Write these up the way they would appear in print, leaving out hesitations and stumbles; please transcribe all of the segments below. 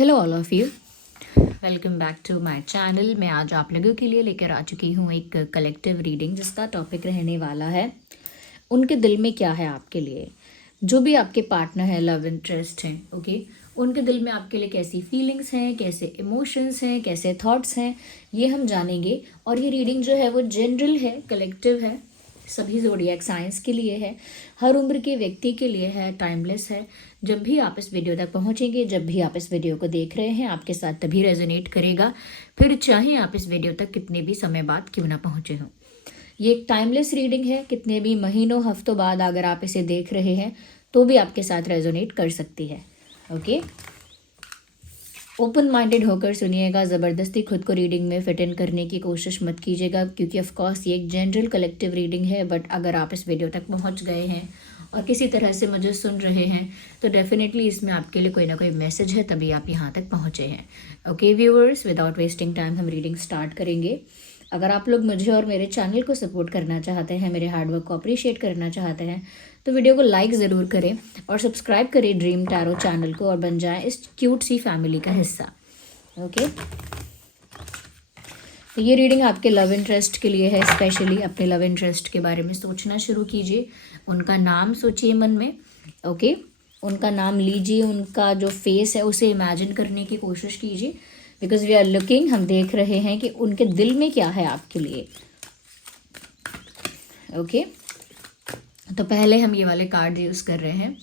Hello all of you, welcome back to my channel. मैं आज आप लोगों के लिए लेकर आ चुकी हूँ एक कलेक्टिव रीडिंग जिसका टॉपिक रहने वाला है उनके दिल में क्या है आपके लिए। जो भी आपके पार्टनर है, लव इंटरेस्ट हैं, ओके, उनके दिल में आपके लिए कैसी फीलिंग्स हैं, कैसे इमोशंस हैं, कैसे थॉट्स हैं, ये हम जानेंगे। और ये रीडिंग जो है वो जनरल है, कलेक्टिव है, सभी ज़ोडिएक साइंस के लिए है, हर उम्र के व्यक्ति के लिए है, टाइमलेस है। जब भी आप इस वीडियो तक पहुंचेंगे, जब भी आप इस वीडियो को देख रहे हैं, आपके साथ तभी रेजोनेट करेगा, फिर चाहे आप इस वीडियो तक कितने भी समय बाद क्यों ना पहुंचे हों। ये एक टाइमलेस रीडिंग है, कितने भी महीनों हफ्तों बाद अगर आप इसे देख रहे हैं तो भी आपके साथ रेजोनेट कर सकती है। ओके, ओपन माइंडेड होकर सुनिएगा, ज़बरदस्ती खुद को रीडिंग में फिट इन करने की कोशिश मत कीजिएगा, क्योंकि ऑफ कोर्स ये एक जनरल कलेक्टिव रीडिंग है। बट अगर आप इस वीडियो तक पहुंच गए हैं और किसी तरह से मुझे सुन रहे हैं तो डेफिनेटली इसमें आपके लिए कोई ना कोई मैसेज है, तभी आप यहाँ तक पहुँचे हैं। Okay viewers, without wasting time हम रीडिंग स्टार्ट करेंगे। अगर आप लोग मुझे और मेरे चैनल को सपोर्ट करना चाहते हैं, मेरे हार्डवर्क को अप्रिशिएट करना चाहते हैं, तो वीडियो को लाइक ज़रूर करें और सब्सक्राइब करें ड्रीम टैरो चैनल को और बन जाएं इस क्यूट सी फैमिली का हिस्सा। ओके, तो ये रीडिंग आपके लव इंटरेस्ट के लिए है। स्पेशली अपने लव इंटरेस्ट के बारे में सोचना शुरू कीजिए, उनका नाम सोचिए मन में। ओके, उनका नाम लीजिए, उनका जो फेस है उसे इमेजिन करने की कोशिश कीजिए, बिकॉज वी आर लुकिंग, हम देख रहे हैं कि उनके दिल में क्या है आपके लिए। ओके, तो पहले हम ये वाले कार्ड यूज़ कर रहे हैं,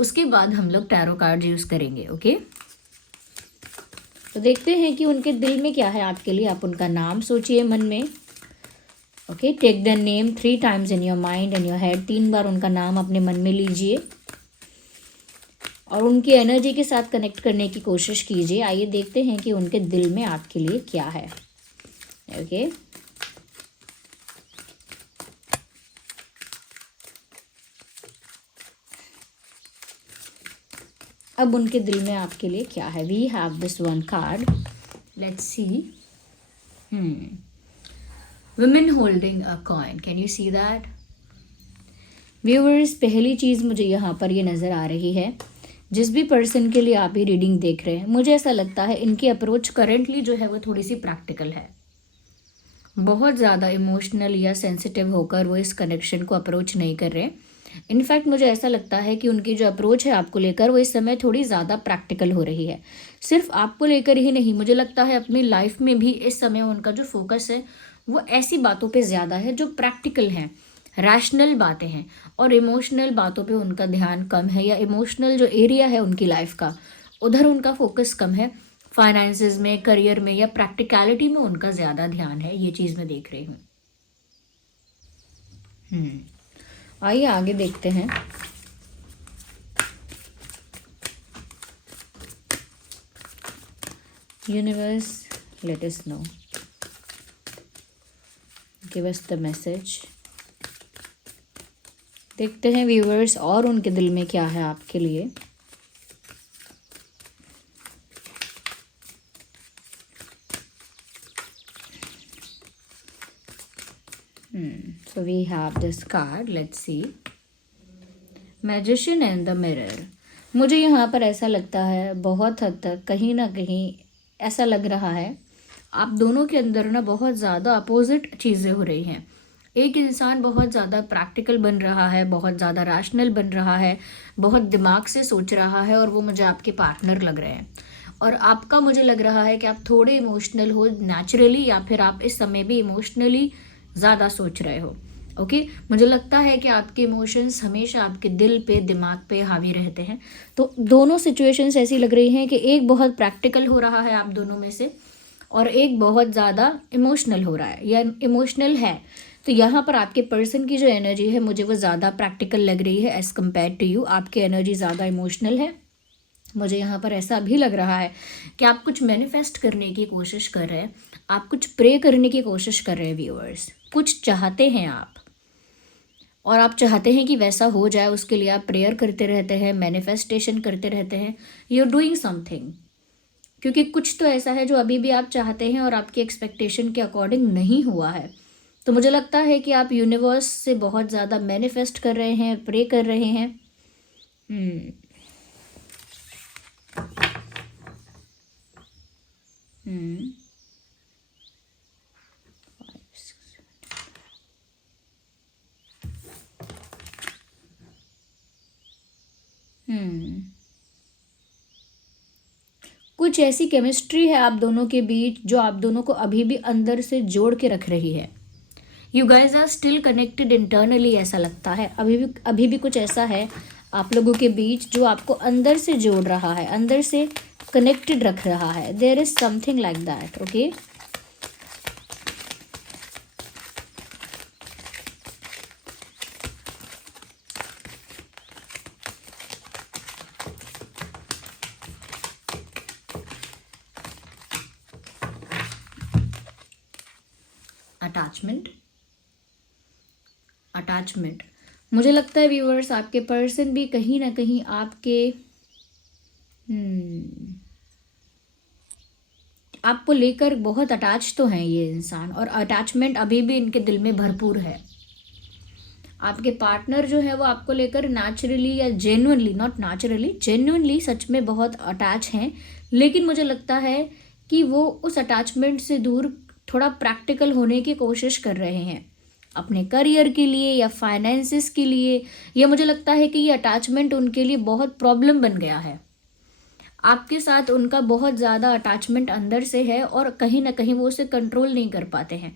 उसके बाद हम लोग टैरो कार्ड यूज़ करेंगे। ओके, तो देखते हैं कि उनके दिल में क्या है आपके लिए। आप उनका नाम सोचिए मन में। Okay, take the name 3 times in your mind and your head. 3 बार उनका नाम अपने मन में लीजिए और उनकी एनर्जी के साथ कनेक्ट करने की कोशिश कीजिए। आइए देखते हैं कि उनके दिल में आपके लिए क्या है। ओके, अब उनके दिल में आपके लिए क्या है। We have this one card, let's see. Women holding a coin, can you see that viewers? पहली चीज़ मुझे यहाँ पर ये नज़र आ रही है, जिस भी पर्सन के लिए आप ये रीडिंग देख रहे हैं, मुझे ऐसा लगता है इनकी अप्रोच करेंटली जो है वो थोड़ी सी प्रैक्टिकल है। बहुत ज़्यादा इमोशनल या सेंसिटिव होकर वो इस कनेक्शन को अप्रोच नहीं कर रहे। इनफैक्ट मुझे ऐसा लगता है कि उनकी जो अप्रोच है आपको लेकर वो इस समय थोड़ी ज़्यादा प्रैक्टिकल हो रही है। सिर्फ आपको लेकर ही नहीं, मुझे लगता है अपनी लाइफ में भी इस समय उनका जो फोकस है वो ऐसी बातों पे ज़्यादा है जो प्रैक्टिकल हैं, रैशनल बातें हैं, और इमोशनल बातों पे उनका ध्यान कम है, या इमोशनल जो एरिया है उनकी लाइफ का उधर उनका फोकस कम है। फाइनेंसेस में, करियर में या प्रैक्टिकलिटी में उनका ज़्यादा ध्यान है, ये चीज़ मैं देख रही हूँ। आइए आगे देखते हैं। Universe, let us know, give us the message. देखते हैं व्यूअर्स और उनके दिल में क्या है आपके लिए। So we have this card, let's see, magician and the mirror. मुझे यहाँ पर ऐसा लगता है बहुत हद तक कहीं ना कहीं ऐसा लग रहा है आप दोनों के अंदर ना बहुत ज़्यादा अपोजिट चीज़ें हो रही हैं। एक इंसान बहुत ज़्यादा प्रैक्टिकल बन रहा है, बहुत ज़्यादा रैशनल बन रहा है, बहुत दिमाग से सोच रहा है, और वो मुझे आपके पार्टनर लग रहे हैं। और आपका मुझे लग रहा है कि आप थोड़े इमोशनल हो नेचुरली, या फिर आप इस समय भी इमोशनली ज़्यादा सोच रहे हो। ओके, मुझे लगता है कि आपके इमोशंस हमेशा आपके दिल पे, दिमाग पे हावी रहते हैं। तो दोनों सिचुएशंस ऐसी लग रही हैं कि एक बहुत प्रैक्टिकल हो रहा है आप दोनों में से, और एक बहुत ज़्यादा इमोशनल हो रहा है या इमोशनल है। तो यहाँ पर आपके पर्सन की जो एनर्जी है मुझे वो ज़्यादा प्रैक्टिकल लग रही है एज़ कम्पेयर टू यू। आपकी एनर्जी ज़्यादा इमोशनल है। मुझे यहाँ पर ऐसा भी लग रहा है कि आप कुछ मैनिफेस्ट करने की कोशिश कर रहे हैं, आप कुछ प्रे करने की कोशिश कर रहे हैं व्यूअर्स। कुछ चाहते हैं आप, और आप चाहते हैं कि वैसा हो जाए, उसके लिए आप प्रेयर करते रहते हैं, मैनिफेस्टेशन करते रहते हैं, यू आर डूइंग समथिंग। क्योंकि कुछ तो ऐसा है जो अभी भी आप चाहते हैं और आपकी एक्सपेक्टेशन के अकॉर्डिंग नहीं हुआ है। तो मुझे लगता है कि आप यूनिवर्स से बहुत ज़्यादा मैनिफेस्ट कर रहे हैं, प्रे कर रहे हैं। हम्म हम्म कुछ ऐसी केमिस्ट्री है आप दोनों के बीच जो आप दोनों को अभी भी अंदर से जोड़ के रख रही है। You guys are still connected internally, ऐसा लगता है अभी भी कुछ ऐसा है आप लोगों के बीच जो आपको अंदर से जोड़ रहा है, अंदर से कनेक्टेड रख रहा है। There is something like that. Okay, attachment मुझे लगता है व्यूअर्स आपके पर्सन भी कहीं ना कहीं आपके आपको लेकर बहुत अटैच तो हैं ये इंसान, और अटैचमेंट अभी भी इनके दिल में भरपूर है। आपके पार्टनर जो है वो आपको लेकर नेचुरली या जेन्युइनली, नॉट नेचुरली, जेन्युइनली सच में बहुत अटैच हैं, लेकिन मुझे लगता है कि वो उस अटैचमेंट से दूर थोड़ा प्रैक्टिकल होने की कोशिश कर रहे हैं अपने करियर के लिए या फाइनेंसिस के लिए, या मुझे लगता है कि ये अटैचमेंट उनके लिए बहुत प्रॉब्लम बन गया है। आपके साथ उनका बहुत ज़्यादा अटैचमेंट अंदर से है और कहीं ना कहीं वो उसे कंट्रोल नहीं कर पाते हैं।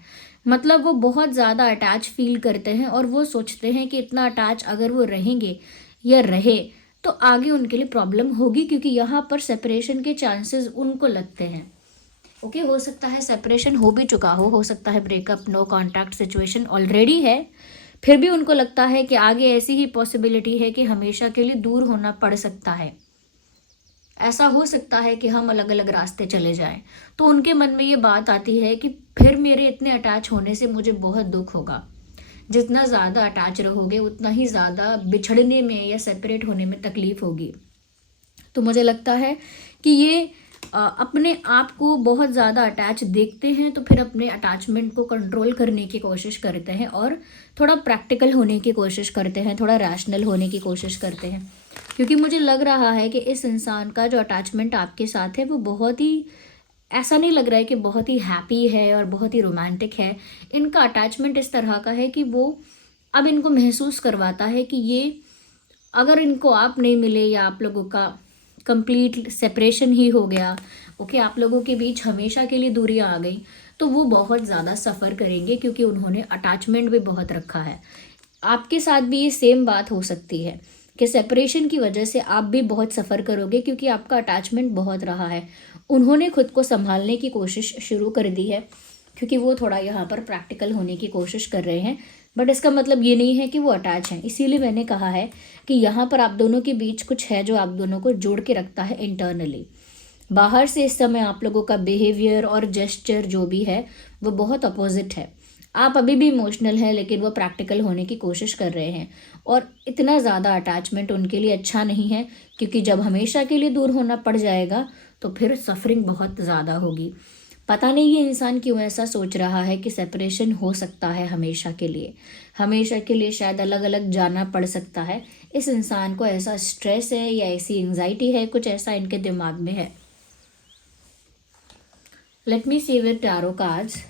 मतलब वो बहुत ज़्यादा अटैच फील करते हैं और वो सोचते हैं कि इतना अटैच अगर वो रहेंगे या रहे तो आगे उनके लिए प्रॉब्लम होगी, क्योंकि यहाँ पर सेपरेशन के चांसेस उनको लगते हैं। ओके, हो सकता है सेपरेशन हो भी चुका हो सकता है breakup, no contact situation already है, फिर भी उनको लगता है कि आगे ऐसी ही पॉसिबिलिटी है कि हमेशा के लिए दूर होना पड़ सकता है। ऐसा हो सकता है कि हम अलग अलग रास्ते चले जाएं, तो उनके मन में ये बात आती है कि फिर मेरे इतने अटैच होने से मुझे बहुत दुख होगा। जितना ज़्यादा अटैच रहोगे उतना ही ज़्यादा बिछड़ने में या सेपरेट होने में तकलीफ होगी। तो मुझे लगता है कि ये अपने आप को बहुत ज़्यादा अटैच देखते हैं, तो फिर अपने अटैचमेंट को कंट्रोल करने की कोशिश करते हैं और थोड़ा प्रैक्टिकल होने की कोशिश करते हैं, थोड़ा रैशनल होने की कोशिश करते हैं। क्योंकि मुझे लग रहा है कि इस इंसान का जो अटैचमेंट आपके साथ है वो बहुत ही, ऐसा नहीं लग रहा है कि बहुत ही हैप्पी है और बहुत ही रोमांटिक है। इनका अटैचमेंट इस तरह का है कि वो अब इनको महसूस करवाता है कि ये अगर इनको आप नहीं मिले या आप लोगों का कंप्लीट सेपरेशन ही हो गया, ओके, आप लोगों के बीच हमेशा के लिए दूरियां आ गई, तो वो बहुत ज़्यादा सफ़र करेंगे, क्योंकि उन्होंने अटैचमेंट भी बहुत रखा है। आपके साथ भी ये सेम बात हो सकती है कि सेपरेशन की वजह से आप भी बहुत सफ़र करोगे, क्योंकि आपका अटैचमेंट बहुत रहा है। उन्होंने खुद को संभालने की कोशिश शुरू कर दी है, क्योंकि वो थोड़ा यहाँ पर प्रैक्टिकल होने की कोशिश कर रहे हैं, बट इसका मतलब ये नहीं है कि वो अटैच हैं। इसीलिए मैंने कहा है कि यहाँ पर आप दोनों के बीच कुछ है जो आप दोनों को जोड़ के रखता है इंटरनली। बाहर से इस समय आप लोगों का बिहेवियर और जेस्चर जो भी है वो बहुत अपोजिट है। आप अभी भी इमोशनल हैं, लेकिन वो प्रैक्टिकल होने की कोशिश कर रहे हैं, और इतना ज़्यादा अटैचमेंट उनके लिए अच्छा नहीं है, क्योंकि जब हमेशा के लिए दूर होना पड़ जाएगा तो फिर सफरिंग बहुत ज़्यादा होगी। पता नहीं ये इंसान क्यों ऐसा सोच रहा है कि सेपरेशन हो सकता है हमेशा के लिए, हमेशा के लिए शायद अलग अलग जाना पड़ सकता है। इस इंसान को ऐसा स्ट्रेस है या ऐसी एंजाइटी है, कुछ ऐसा इनके दिमाग में है। Let me see with tarot cards.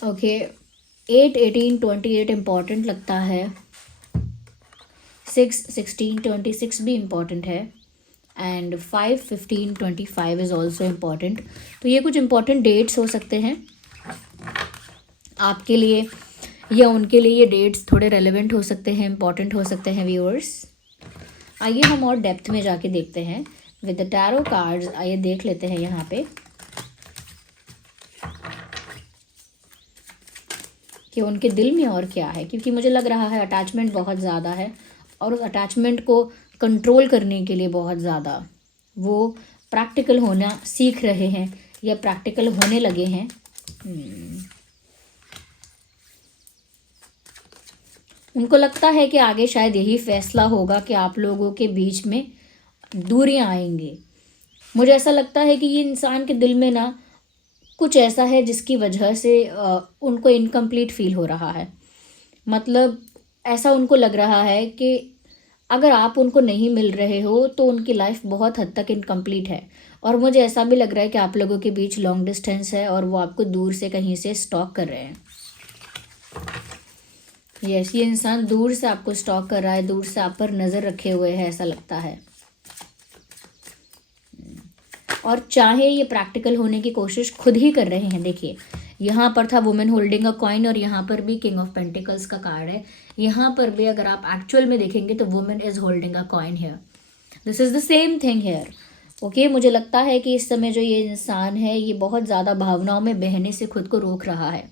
Okay, 8, 18, 28 important लगता है, 6, 16, 26 भी इम्पॉर्टेंट है, एंड 5, 15, 25 इज़ ऑल्सो इम्पॉर्टेंट। तो ये कुछ इम्पॉर्टेंट डेट्स हो सकते हैं आपके लिए, या उनके लिए ये डेट्स थोड़े रेलेवेंट हो सकते हैं, इम्पॉर्टेंट हो सकते हैं व्यूअर्स। आइए हम और डेप्थ में जाके देखते हैं विद द टैरो कार्ड्स। आइए देख लेते हैं यहाँ पे कि उनके दिल में और क्या है, क्योंकि मुझे लग रहा है अटैचमेंट बहुत ज़्यादा है, और उस अटैचमेंट को कंट्रोल करने के लिए बहुत ज़्यादा वो प्रैक्टिकल होना सीख रहे हैं या प्रैक्टिकल होने लगे हैं। उनको लगता है कि आगे शायद यही फैसला होगा कि आप लोगों के बीच में दूरियां आएंगी। मुझे ऐसा लगता है कि ये इंसान के दिल में ना कुछ ऐसा है जिसकी वजह से उनको इनकम्प्लीट फील हो रहा है। मतलब ऐसा उनको लग रहा है कि अगर आप उनको नहीं मिल रहे हो तो उनकी लाइफ बहुत हद तक इनकम्प्लीट है। और मुझे ऐसा भी लग रहा है कि आप लोगों के बीच लॉन्ग डिस्टेंस है और वो आपको दूर से कहीं से स्टॉक कर रहे हैं। यस, ये इंसान दूर से आपको स्टॉक कर रहा है, दूर से आप पर नज़र रखे हुए है, ऐसा लगता है। और चाहे ये प्रैक्टिकल होने की कोशिश खुद ही कर रहे हैं। देखिए, यहाँ पर था वुमेन होल्डिंग अ कॉइन और यहाँ पर भी किंग ऑफ पेंटिकल्स का कार्ड है। यहाँ पर भी अगर आप एक्चुअल में देखेंगे तो women is holding a coin here. This is the same thing here. Okay, मुझे लगता है कि इस समय जो ये इंसान है ये बहुत ज़्यादा भावनाओं में बहने से खुद को रोक रहा है।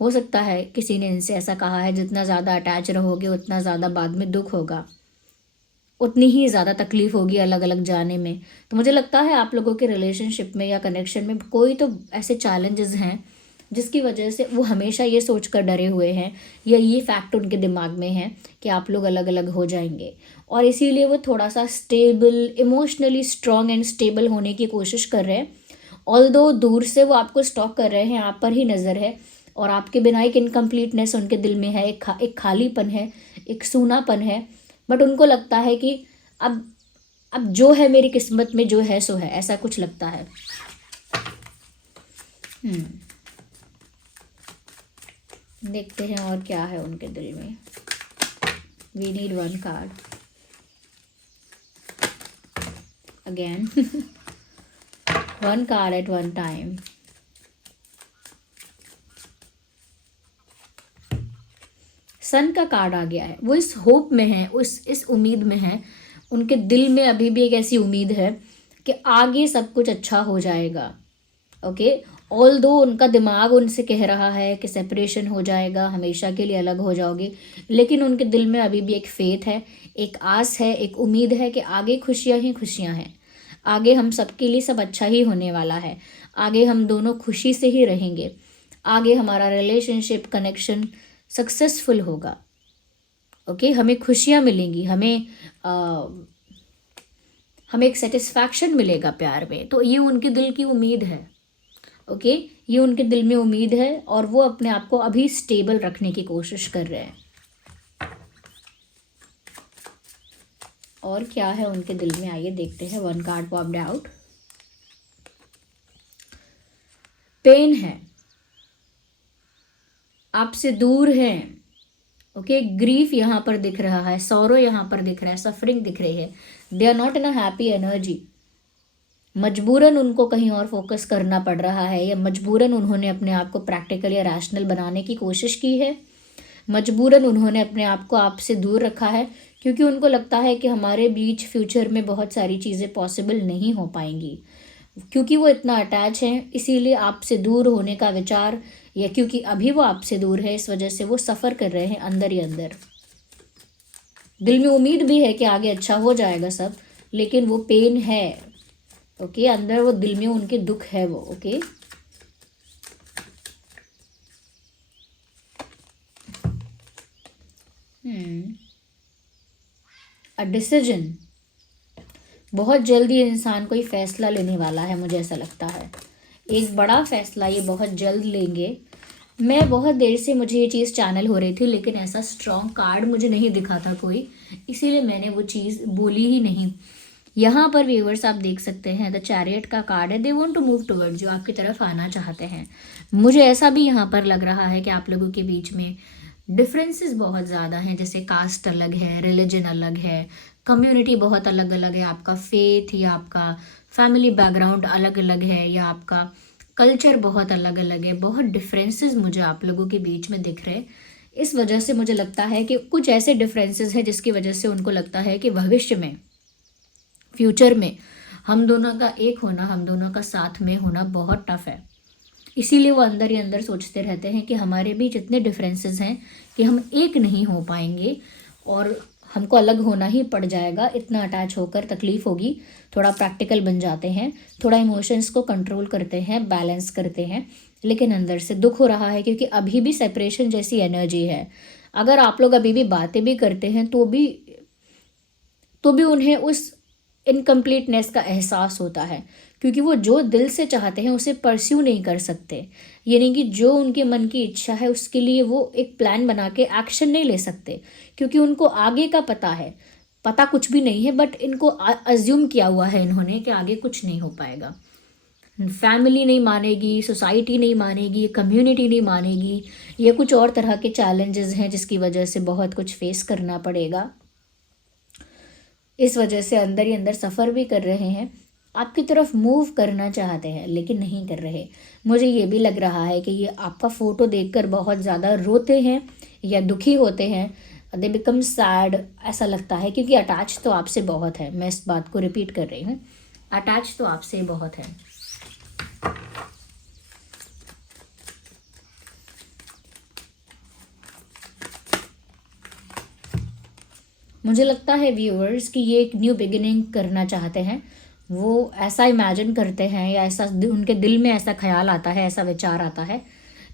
हो सकता है किसी ने इनसे ऐसा कहा है, जितना ज़्यादा अटैच रहोगे उतना ज़्यादा बाद में दुख होगा, उतनी ही ज़्यादा तकलीफ होगी अलग अलग जाने में। तो मुझे लगता है आप लोगों के रिलेशनशिप में या कनेक्शन में कोई तो ऐसे चैलेंजेस हैं जिसकी वजह से वो हमेशा ये सोच कर डरे हुए हैं या ये फैक्ट उनके दिमाग में है कि आप लोग अलग अलग हो जाएंगे। और इसीलिए वो थोड़ा सा stable, emotionally strong and stable होने की कोशिश कर रहे हैं। ऑल्दो दूर से वो आपको स्टॉक कर रहे हैं, आप पर ही नज़र है और आपके बिना एक इनकम्प्लीटनेस उनके दिल में है, एक खालीपन है, एक सूनापन है। बट उनको लगता है कि अब जो है मेरी किस्मत में जो है सो है, ऐसा कुछ लगता है। देखते हैं और क्या है उनके दिल में। We need one card again. One card at one time. Sun का कार्ड आ गया है। वो इस होप में है, इस उम्मीद में है, उनके दिल में अभी भी एक ऐसी उम्मीद है कि आगे सब कुछ अच्छा हो जाएगा। ओके, ऑल्दो उनका दिमाग उनसे कह रहा है कि सेपरेशन हो जाएगा, हमेशा के लिए अलग हो जाओगे, लेकिन उनके दिल में अभी भी एक फेथ है, एक आस है, एक उम्मीद है कि आगे खुशियाँ ही खुशियाँ हैं, आगे हम सबके लिए सब अच्छा ही होने वाला है, आगे हम दोनों खुशी से ही रहेंगे, आगे हमारा रिलेशनशिप कनेक्शन सक्सेसफुल होगा। ओके, हमें खुशियाँ मिलेंगी, हमें एक सेटिस्फैक्शन मिलेगा प्यार में। तो ये उनके दिल की उम्मीद है। ओके, ये उनके दिल में उम्मीद है और वो अपने आप को अभी स्टेबल रखने की कोशिश कर रहे हैं। और क्या है उनके दिल में, आइए देखते हैं। One card popped out. Pain है, आपसे दूर हैं। ओके, ग्रीफ यहाँ पर दिख रहा है, सौरो यहाँ पर दिख रहा है, सफरिंग दिख रही है। They are not in a happy energy. मजबूरन उनको कहीं और फोकस करना पड़ रहा है या मजबूरन उन्होंने अपने आप को प्रैक्टिकल या रैशनल बनाने की कोशिश की है। मजबूरन उन्होंने अपने आप को आपसे दूर रखा है क्योंकि उनको लगता है कि हमारे बीच फ्यूचर में बहुत सारी चीज़ें पॉसिबल नहीं हो पाएंगी। क्योंकि वो इतना अटैच हैं इसीलिए आपसे दूर होने का विचार, या क्योंकि अभी वो आपसे दूर है इस वजह से वो सफ़र कर रहे हैं अंदर ही अंदर। दिल में उम्मीद भी है कि आगे अच्छा हो जाएगा सब, लेकिन वो पेन है। ओके, अंदर वो दिल में उनके दुख है वो। Okay, a decision. बहुत जल्दी इंसान कोई फैसला लेने वाला है, मुझे ऐसा लगता है। एक बड़ा फैसला ये बहुत जल्द लेंगे। मैं बहुत देर से मुझे ये चीज़ चैनल हो रही थी लेकिन ऐसा स्ट्रॉन्ग कार्ड मुझे नहीं दिखा था कोई, इसीलिए मैंने वो चीज़ बोली ही नहीं। यहाँ पर व्यूअर्स आप देख सकते हैं द चैरियट का कार्ड है। They want to move toward, जो आपकी तरफ आना चाहते हैं। मुझे ऐसा भी यहाँ पर लग रहा है कि आप लोगों के बीच में डिफरेंसेस बहुत ज़्यादा हैं, जैसे कास्ट अलग है, रिलीजन अलग है, कम्युनिटी बहुत अलग अलग है, आपका फेथ या आपका फैमिली बैकग्राउंड अलग अलग है, या आपका कल्चर बहुत अलग अलग है। बहुत डिफरेंसेस मुझे आप लोगों के बीच में दिख रहे हैं। इस वजह से मुझे लगता है कि कुछ ऐसे डिफरेंसेस हैं जिसकी वजह से उनको लगता है कि भविष्य में, फ्यूचर में हम दोनों का एक होना, हम दोनों का साथ में होना बहुत टफ है। इसीलिए वो अंदर ही अंदर सोचते रहते हैं कि हमारे बीच इतने डिफरेंसेस हैं कि हम एक नहीं हो पाएंगे और हमको अलग होना ही पड़ जाएगा। इतना अटैच होकर तकलीफ होगी। थोड़ा प्रैक्टिकल बन जाते हैं, थोड़ा इमोशंस को कंट्रोल करते हैं, बैलेंस करते हैं, लेकिन अंदर से दुख हो रहा है क्योंकि अभी भी सेपरेशन जैसी एनर्जी है। अगर आप लोग अभी भी बातें भी करते हैं तो भी उन्हें उस इनकम्प्लीटनेस का एहसास होता है क्योंकि वो जो दिल से चाहते हैं उसे परस्यू नहीं कर सकते। यानी कि जो उनके मन की इच्छा है उसके लिए वो एक प्लान बना के एक्शन नहीं ले सकते, क्योंकि उनको आगे का पता है। पता कुछ भी नहीं है, बट इनको अज्यूम किया हुआ है इन्होंने कि आगे कुछ नहीं हो पाएगा। फैमिली नहीं मानेगी, सोसाइटी नहीं मानेगी, कम्युनिटी नहीं मानेगी, ये कुछ और तरह के चैलेंजेस हैं जिसकी वजह से बहुत कुछ फेस करना पड़ेगा। इस वजह से अंदर ही अंदर सफ़र भी कर रहे हैं, आपकी तरफ मूव करना चाहते हैं लेकिन नहीं कर रहे। मुझे ये भी लग रहा है कि ये आपका फ़ोटो देखकर बहुत ज़्यादा रोते हैं या दुखी होते हैं, दे बिकम सैड, ऐसा लगता है, क्योंकि अटैच तो आपसे बहुत है। मैं इस बात को रिपीट कर रही हूँ, अटैच तो आपसे बहुत है। मुझे लगता है व्यूअर्स कि ये एक न्यू बिगिनिंग करना चाहते हैं। वो ऐसा इमेजिन करते हैं या ऐसा उनके दिल में ऐसा ख्याल आता है, ऐसा विचार आता है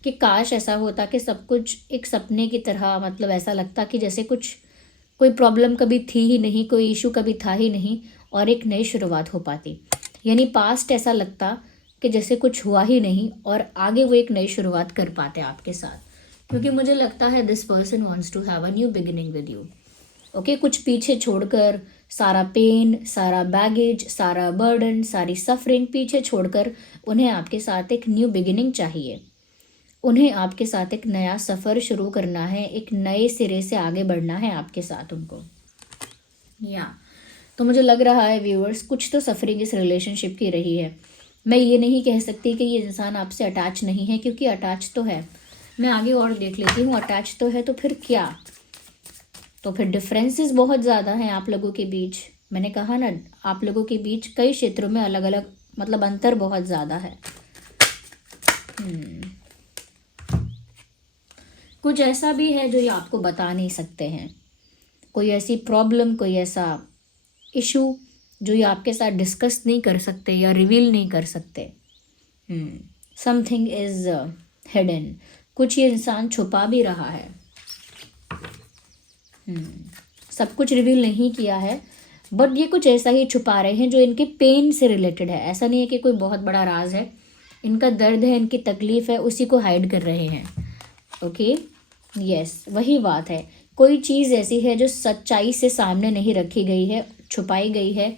कि काश ऐसा होता कि सब कुछ एक सपने की तरह, मतलब ऐसा लगता कि जैसे कुछ कोई प्रॉब्लम कभी थी ही नहीं, कोई इशू कभी था ही नहीं, और एक नई शुरुआत हो पाती। यानी पास्ट ऐसा लगता कि जैसे कुछ हुआ ही नहीं, और आगे वो एक नई शुरुआत कर पाते आपके साथ। क्योंकि मुझे लगता है this person wants to have a new beginning with you. Okay, कुछ पीछे छोड़कर, सारा पेन, सारा बैगेज, सारा बर्डन, सारी सफरिंग पीछे छोड़कर उन्हें आपके साथ एक न्यू बिगिनिंग चाहिए। उन्हें आपके साथ एक नया सफ़र शुरू करना है, एक नए सिरे से आगे बढ़ना है आपके साथ उनको। तो मुझे लग रहा है व्यूअर्स, कुछ तो सफरिंग इस रिलेशनशिप की रही है। मैं ये नहीं कह सकती कि ये इंसान आपसे अटैच नहीं है, क्योंकि अटैच तो है। मैं आगे और देख लेती हूँ, अटैच तो है तो फिर क्या, तो फिर डिफरेंसेस बहुत ज़्यादा हैं आप लोगों के बीच। मैंने कहा ना, आप लोगों के बीच कई क्षेत्रों में अलग अलग, मतलब अंतर बहुत ज़्यादा है। कुछ ऐसा भी है जो ये आपको बता नहीं सकते हैं, कोई ऐसी प्रॉब्लम, कोई ऐसा इशू जो ये आपके साथ डिस्कस नहीं कर सकते या रिवील नहीं कर सकते। समथिंग इज़ हिडन, कुछ ये इंसान छुपा भी रहा है। सब कुछ रिवील नहीं किया है, बट ये कुछ ऐसा ही छुपा रहे हैं जो इनके पेन से रिलेटेड है। ऐसा नहीं है कि कोई बहुत बड़ा राज है, इनका दर्द है, इनकी तकलीफ़ है, उसी को हाइड कर रहे हैं। ओके, यस, वही बात है। कोई चीज़ ऐसी है जो सच्चाई से सामने नहीं रखी गई है, छुपाई गई है,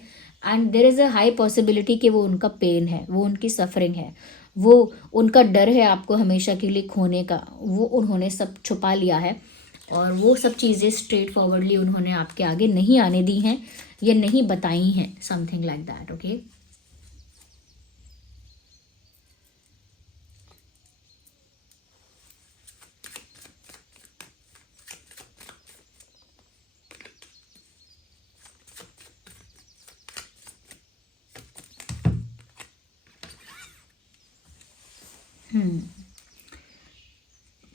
and there is a high possibility कि वो उनका पेन है, वो उनकी सफरिंग है, वो उनका डर है आपको हमेशा के लिए खोने का, वो उन्होंने सब छुपा लिया है। और वो सब चीज़ें स्ट्रेट फॉरवर्डली उन्होंने आपके आगे नहीं आने दी हैं या नहीं बताई हैं, समथिंग लाइक दैट। ओके,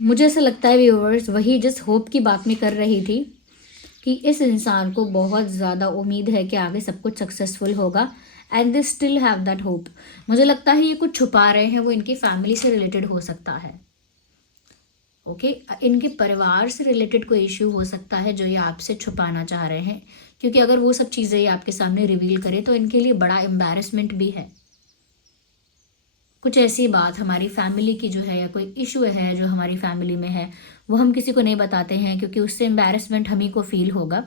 मुझे ऐसा लगता है व्यूअर्स, वही जिस होप की बात मैं कर रही थी कि इस इंसान को बहुत ज़्यादा उम्मीद है कि आगे सब कुछ सक्सेसफुल होगा, and they still have that hope. मुझे लगता है ये कुछ छुपा रहे हैं, वो इनकी फैमिली से रिलेटेड हो सकता है। ओके, इनके परिवार से रिलेटेड कोई इश्यू हो सकता है जो ये आपसे छुपाना चाह रहे हैं, क्योंकि अगर वो सब चीज़ें ये आपके सामने रिवील करें तो इनके लिए बड़ा एम्बैरेसमेंट भी है। कुछ ऐसी बात हमारी फैमिली की जो है, या कोई इशू है जो हमारी फैमिली में है, वो हम किसी को नहीं बताते हैं, क्योंकि उससे एम्बैरेसमेंट हम ही को फील होगा।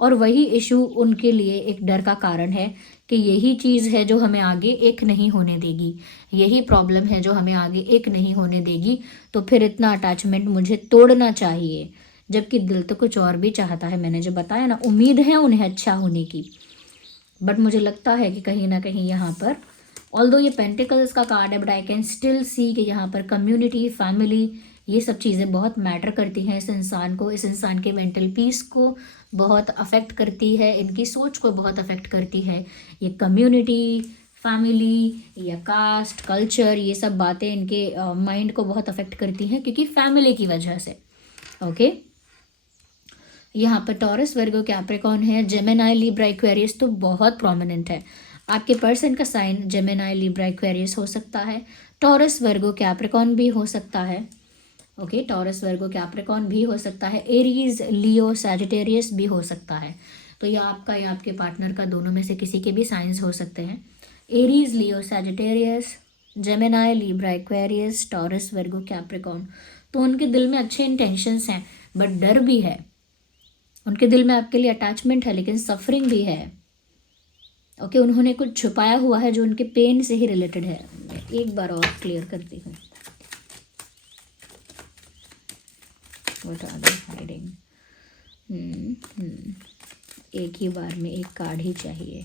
और वही इशू उनके लिए एक डर का कारण है कि यही चीज़ है जो हमें आगे एक नहीं होने देगी, यही प्रॉब्लम है जो हमें आगे एक नहीं होने देगी, तो फिर इतना अटैचमेंट मुझे तोड़ना चाहिए, जबकि दिल तो कुछ और भी चाहता है। मैंने जो बताया ना, उम्मीद है उन्हें अच्छा होने की, बट मुझे लगता है कि कहीं ना कहीं यहाँ पर, ऑल्दो ये पेंटिकल्स का कार्ड है, but I can still see कि यहाँ पर कम्युनिटी, फैमिली, ये सब चीज़ें बहुत मैटर करती हैं इस इंसान को, इस इंसान के मेंटल पीस को बहुत अफेक्ट करती है, इनकी सोच को बहुत अफेक्ट करती है। ये कम्युनिटी, फैमिली या कास्ट, कल्चर, ये सब बातें इनके माइंड को बहुत अफेक्ट करती हैं, क्योंकि फैमिली की वजह से। ओके, यहाँ पर टॉरस, वर्गो, कैप्रिकॉर्न है, जेमिनी, लिब्रा, एक्वेरियस तो बहुत प्रोमिनेंट है। आपके पर्सन का साइन जेमिनी, लिब्रा, एक्वेरियस हो सकता है, टॉरस, वर्गो, कैप्रिकॉर्न भी हो सकता है। ओके, टॉरस, वर्गो, कैप्रिकॉर्न भी हो सकता है, एरीज, लियो, सैजिटेरियस भी हो सकता है। तो ये आपका या आपके पार्टनर का, दोनों में से किसी के भी साइंस हो सकते हैं। Aries, Leo, Sagittarius, Gemini, Libra, Aquarius, Taurus, Virgo, Capricorn. तो उनके दिल में अच्छे इंटेंशंस हैं बट डर भी है। उनके दिल में आपके लिए अटैचमेंट है लेकिन सफरिंग भी है। ओके, उन्होंने कुछ छुपाया हुआ है जो उनके पेन से ही रिलेटेड है। मैं एक बार और क्लियर करती हूँ। What are they hiding? एक ही बार में एक कार्ड ही चाहिए।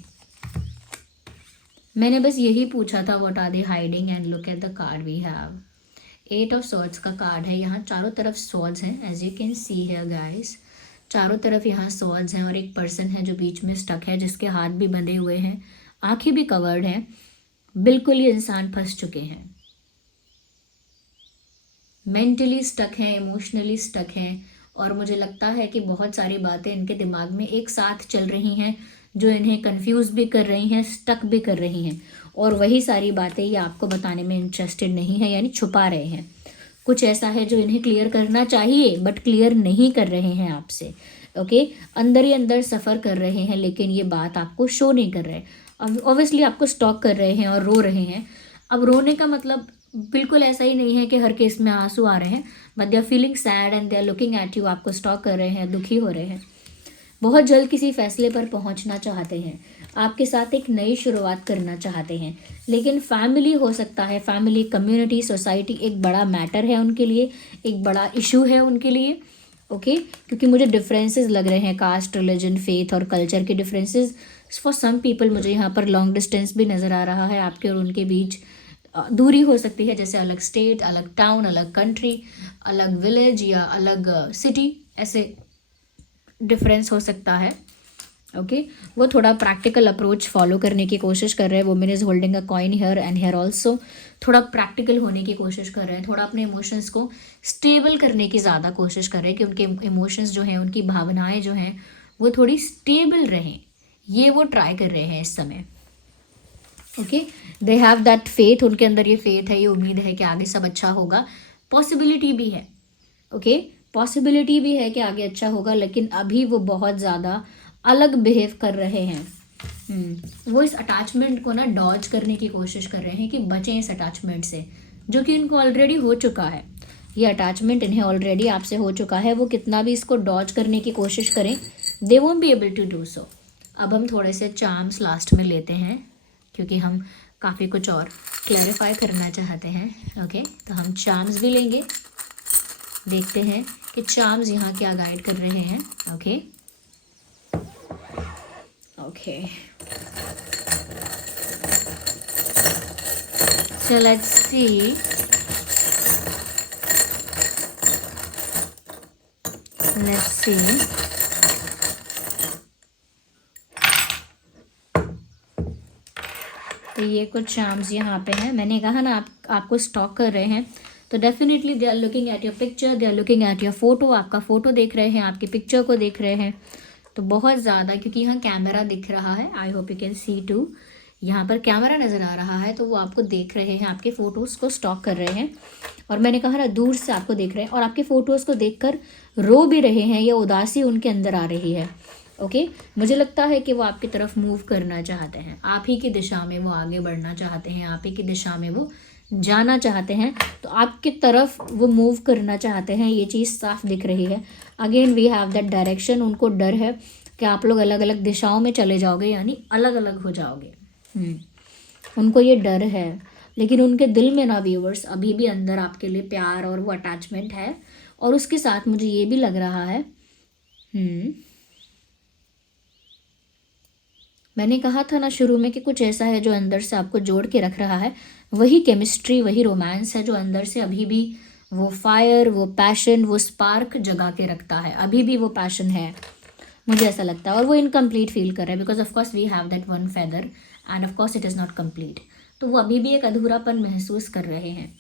मैंने बस यही पूछा था, what are they hiding, and look at the card we have. 8 of swords का कार्ड है। यहाँ चारों तरफ स्वॉर्ड्स हैं, as you can see here guys. चारों तरफ यहाँ स्वॉर्ड्स हैं और एक पर्सन है जो बीच में स्टक है, जिसके हाथ भी बंधे हुए हैं, आंखें भी कवर्ड हैं। बिल्कुल ये इंसान फंस चुके हैं, मेंटली स्टक हैं, इमोशनली स्टक हैं। और मुझे लगता है कि बहुत सारी बातें इनके दिमाग में एक साथ चल रही हैं जो इन्हें कंफ्यूज भी कर रही हैं, स्टक भी कर रही हैं। और वही सारी बातें ये आपको बताने में इंटरेस्टेड नहीं है, यानी छुपा रहे हैं। कुछ ऐसा है जो इन्हें क्लियर करना चाहिए बट क्लियर नहीं कर रहे हैं आपसे। ओके, अंदर ही अंदर सफ़र कर रहे हैं लेकिन ये बात आपको शो नहीं कर रहे। अब ऑब्वियसली आपको स्टॉक कर रहे हैं और रो रहे हैं। अब रोने का मतलब बिल्कुल ऐसा ही नहीं है कि हर केस में आंसू आ रहे हैं, but they are feeling sad and they are looking at you. आपको स्टॉक कर रहे हैं, दुखी हो रहे हैं, बहुत जल्द किसी फैसले पर पहुंचना चाहते हैं, आपके साथ एक नई शुरुआत करना चाहते हैं। लेकिन फैमिली हो सकता है, फैमिली, कम्युनिटी, सोसाइटी एक बड़ा मैटर है उनके लिए, एक बड़ा इशू है उनके लिए। ओके, क्योंकि मुझे डिफरेंसेस लग रहे हैं, कास्ट, रिलीजन, फेथ और कल्चर के डिफरेंसेस। फॉर सम पीपल मुझे यहाँ पर लॉन्ग डिस्टेंस भी नज़र आ रहा है, आपके और उनके बीच दूरी हो सकती है, जैसे अलग स्टेट, अलग टाउन, अलग कंट्री, अलग विलेज या अलग सिटी, ऐसे डिफरेंस हो सकता है। ओके, वो थोड़ा प्रैक्टिकल अप्रोच फॉलो करने की कोशिश कर रहे हैं। Women is holding a coin here and here also. थोड़ा प्रैक्टिकल होने की कोशिश कर रहे हैं, थोड़ा अपने इमोशंस को स्टेबल करने की ज़्यादा कोशिश कर रहे हैं कि उनके इमोशंस जो हैं, उनकी भावनाएं जो हैं वो थोड़ी स्टेबल रहें। ये वो ट्राई कर रहे हैं इस समय। Okay, they have that faith, उनके अंदर ये फेथ है, ये उम्मीद है कि आगे सब अच्छा होगा। पॉसिबिलिटी भी है, ओके, पॉसिबिलिटी भी है कि आगे अच्छा होगा, लेकिन अभी वो बहुत ज़्यादा अलग बिहेव कर रहे हैं। वो इस अटैचमेंट को ना डॉज करने की कोशिश कर रहे हैं कि बचें इस अटैचमेंट से, जो कि इनको ऑलरेडी हो चुका है। ये अटैचमेंट इन्हें ऑलरेडी आपसे हो चुका है। वो कितना भी इसको डॉज करने की कोशिश करें, they won't be able to do so. अब हम थोड़े से चार्म्स लास्ट में लेते हैं क्योंकि हम काफ़ी कुछ और क्लैरिफाई करना चाहते हैं। ओके, तो हम चार्म्स भी लेंगे, देखते हैं कि चार्म्स यहाँ क्या गाइड कर रहे हैं। Okay okay, so let's see. तो ये कुछ चार्म्स यहाँ पे हैं। मैंने कहा ना आपको स्टॉक कर रहे हैं, तो definitely they are looking at your picture, they are looking at your photo. आपका फ़ोटो देख रहे हैं, आपकी पिक्चर को देख रहे हैं। तो बहुत ज़्यादा, क्योंकि यहाँ कैमरा दिख रहा है, I hope you can see too, यहाँ पर कैमरा नज़र आ रहा है, तो वो आपको देख रहे हैं, आपके फ़ोटोज़ को स्टॉक कर रहे हैं। और मैंने कहा ना, दूर से आपको देख रहे हैं और आपके फ़ोटोज़ को देखकर रो भी रहे हैं, या उदासी उनके अंदर आ रही है। ओके, मुझे लगता है कि वो आपकी तरफ मूव करना चाहते हैं, आप ही की दिशा में वो आगे बढ़ना चाहते हैं, आप ही की दिशा में वो जाना चाहते हैं। तो आपकी तरफ वो मूव करना चाहते हैं, ये चीज़ साफ दिख रही है। Again we have that direction. उनको डर है कि आप लोग अलग अलग दिशाओं में चले जाओगे, यानी अलग अलग हो जाओगे। उनको ये डर है, लेकिन उनके दिल में ना व्यूवर्स अभी भी अंदर आपके लिए प्यार और वो अटैचमेंट है। और उसके साथ मुझे ये भी लग रहा है, मैंने कहा था ना शुरू में कि कुछ ऐसा है जो अंदर से आपको जोड़ के रख रहा है। वही केमिस्ट्री, वही रोमांस है जो अंदर से अभी भी वो फायर, वो पैशन, वो स्पार्क जगा के रखता है। अभी भी वो पैशन है, मुझे ऐसा लगता है। और वो इनकम्प्लीट फील कर रहा है, because of course we have that one feather and of course it is not complete. तो वो अभी भी एक अधूरापन महसूस कर रहे हैं।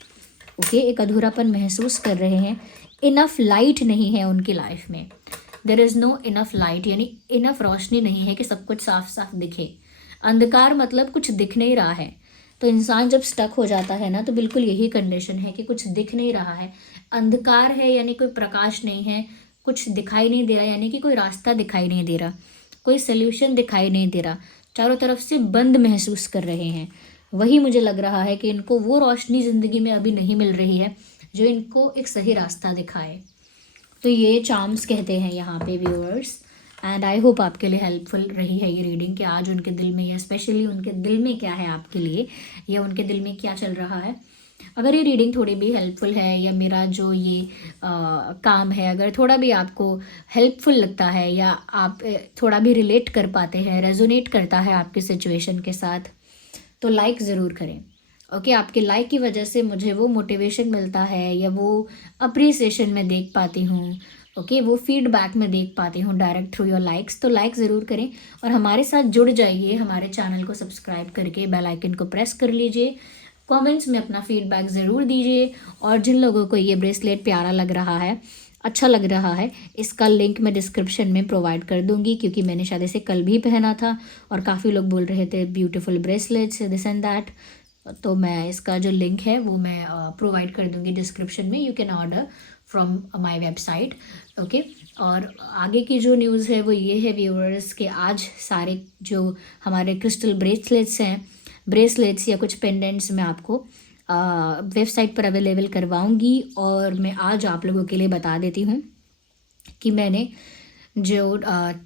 ओके, एक अधूरापन महसूस कर रहे हैं। इनफ लाइट नहीं है उनकी लाइफ में, there is know enough light, यानी इनफ रोशनी नहीं है कि सब कुछ साफ साफ दिखे। अंधकार मतलब कुछ दिख नहीं रहा है। तो इंसान जब स्टक हो जाता है ना, तो बिल्कुल यही कंडीशन है कि कुछ दिख नहीं रहा है। अंधकार है यानी कोई प्रकाश नहीं है, कुछ दिखाई नहीं दे रहा यानी कि कोई रास्ता दिखाई नहीं दे रहा, कोई सोल्यूशन दिखाई नहीं दे रहा। चारों तरफ से बंद महसूस कर रहे हैं। वही मुझे लग रहा है कि इनको वो रोशनी ज़िंदगी में अभी नहीं मिल रही है जो इनको एक सही रास्ता दिखाए। तो ये चार्म्स कहते हैं यहाँ पे व्यूअर्स। एंड आई होप आपके लिए हेल्पफुल रही है ये रीडिंग कि आज उनके दिल में या स्पेशली उनके दिल में क्या है आपके लिए, या उनके दिल में क्या चल रहा है। अगर ये रीडिंग थोड़ी भी हेल्पफुल है या मेरा जो ये काम है अगर थोड़ा भी आपको हेल्पफुल लगता है या आप थोड़ा भी रिलेट कर पाते हैं, रेजोनेट करता है आपकी सिचुएशन के साथ, तो लाइक ज़रूर करें। ओके आपके लाइक की वजह से मुझे वो मोटिवेशन मिलता है या वो अप्रिसिएशन में देख पाती हूँ। ओके वो फीडबैक में देख पाती हूँ डायरेक्ट थ्रू योर लाइक्स। तो लाइक ज़रूर करें और हमारे साथ जुड़ जाइए। हमारे चैनल को सब्सक्राइब करके बेल आइकन को प्रेस कर लीजिए। कमेंट्स में अपना फीडबैक ज़रूर दीजिए। और जिन लोगों को ये ब्रेसलेट प्यारा लग रहा है, अच्छा लग रहा है, इसका लिंक मैं डिस्क्रिप्शन में प्रोवाइड कर दूंगी, क्योंकि मैंने शायद इसे कल भी पहना था और काफ़ी लोग बोल रहे थे beautiful bracelets this and that. तो मैं इसका जो लिंक है वो मैं प्रोवाइड कर दूंगी डिस्क्रिप्शन में। You can order from my website. Okay और आगे की जो न्यूज़ है वो ये है व्यूअर्स कि आज सारे जो हमारे क्रिस्टल ब्रेसलेट्स या कुछ पेंडेंट्स मैं आपको वेबसाइट पर अवेलेबल करवाऊंगी। और मैं आज आप लोगों के लिए बता देती हूँ कि मैंने जो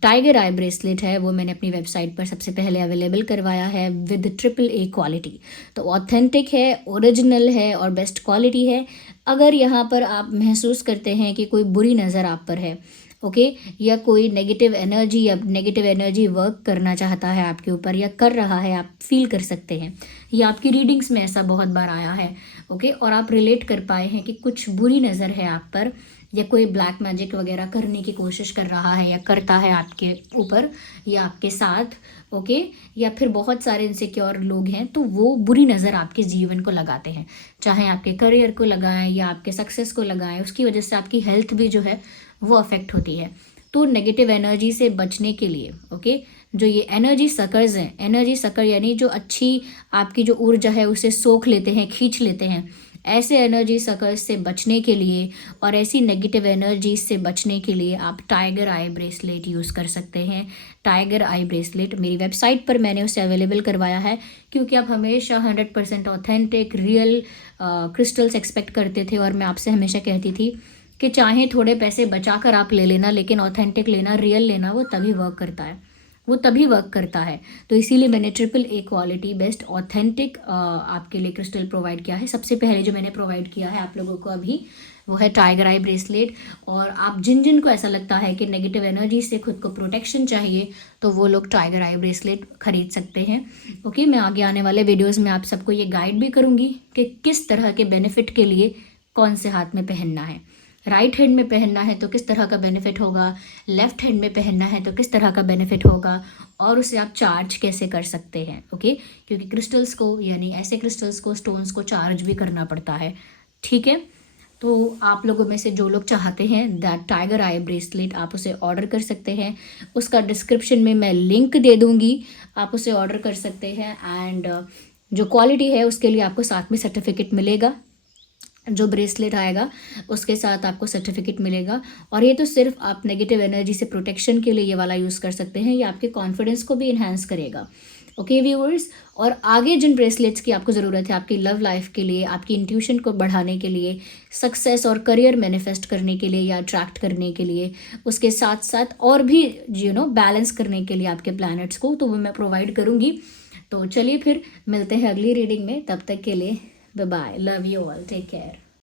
टाइगर आई ब्रेसलेट है वो मैंने अपनी वेबसाइट पर सबसे पहले अवेलेबल करवाया है विद AAA क्वालिटी। तो ऑथेंटिक है, ओरिजिनल है और बेस्ट क्वालिटी है। अगर यहाँ पर आप महसूस करते हैं कि कोई बुरी नज़र आप पर है, ओके या कोई नेगेटिव एनर्जी वर्क करना चाहता है आपके ऊपर या कर रहा है, आप फील कर सकते हैं, या आपकी रीडिंग्स में ऐसा बहुत बार आया है, ओके और आप रिलेट कर पाए हैं कि कुछ बुरी नज़र है आप पर या कोई ब्लैक मैजिक वगैरह करने की कोशिश कर रहा है या करता है आपके ऊपर या आपके साथ, ओके या फिर बहुत सारे इनसिक्योर लोग हैं तो वो बुरी नज़र आपके जीवन को लगाते हैं, चाहे आपके करियर को लगाएं या आपके सक्सेस को लगाएं। उसकी वजह से आपकी हेल्थ भी जो है वो अफेक्ट होती है। तो नेगेटिव एनर्जी से बचने के लिए, ओके जो ये एनर्जी सकर्स हैं, एनर्जी सकर यानी जो अच्छी आपकी जो ऊर्जा है उसे सोख लेते हैं, खींच लेते हैं, ऐसे एनर्जी सकर्स से बचने के लिए और ऐसी नेगेटिव एनर्जी से बचने के लिए आप टाइगर आई ब्रेसलेट यूज़ कर सकते हैं। टाइगर आई ब्रेसलेट मेरी वेबसाइट पर मैंने उसे अवेलेबल करवाया है, क्योंकि आप हमेशा 100% ऑथेंटिक रियल क्रिस्टल्स एक्सपेक्ट करते थे और मैं आपसे हमेशा कहती थी कि चाहे थोड़े पैसे बचा कर आप ले लेना, लेकिन ऑथेंटिक लेना, रियल लेना, वो तभी वर्क करता है। तो इसीलिए मैंने AAA क्वालिटी बेस्ट ऑथेंटिक आपके लिए क्रिस्टल प्रोवाइड किया है। सबसे पहले जो मैंने प्रोवाइड किया है आप लोगों को अभी वो है टाइगर आई ब्रेसलेट। और आप जिन को ऐसा लगता है कि नेगेटिव एनर्जी से खुद को प्रोटेक्शन चाहिए तो वो लोग टाइगर आई ब्रेसलेट खरीद सकते हैं। ओके मैं आगे आने वाले वीडियोज़ में आप सबको ये गाइड भी करूँगी कि किस तरह के बेनिफिट के लिए कौन से हाथ में पहनना है। राइट हैंड में पहनना है तो किस तरह का बेनिफिट होगा, लेफ्ट हैंड में पहनना है तो किस तरह का बेनिफिट होगा, और उसे आप चार्ज कैसे कर सकते हैं। ओके क्योंकि क्रिस्टल्स को यानी ऐसे क्रिस्टल्स को, स्टोन्स को चार्ज भी करना पड़ता है। ठीक है तो आप लोगों में से जो लोग चाहते हैं दैट टाइगर आई ब्रेसलेट आप उसे ऑर्डर कर सकते हैं। उसका डिस्क्रिप्शन में मैं लिंक दे दूँगी, आप उसे ऑर्डर कर सकते हैं। एंड जो क्वालिटी है उसके लिए आपको साथ में सर्टिफिकेट मिलेगा, जो ब्रेसलेट आएगा उसके साथ आपको सर्टिफिकेट मिलेगा। और ये तो सिर्फ आप नेगेटिव एनर्जी से प्रोटेक्शन के लिए ये वाला यूज़ कर सकते हैं, ये आपके कॉन्फिडेंस को भी इन्हांस करेगा। ओके व्यूअर्स और आगे जिन ब्रेसलेट्स की आपको ज़रूरत है आपकी लव लाइफ के लिए, आपकी इंट्यूशन को बढ़ाने के लिए, सक्सेस और करियर मैनिफेस्ट करने के लिए या अट्रैक्ट करने के लिए, उसके साथ साथ और भी बैलेंस करने के लिए आपके प्लैनेट्स को, तो वो मैं प्रोवाइड करूँगी। तो चलिए फिर मिलते हैं अगली रीडिंग में, तब तक के लिए bye bye, love you all, take care.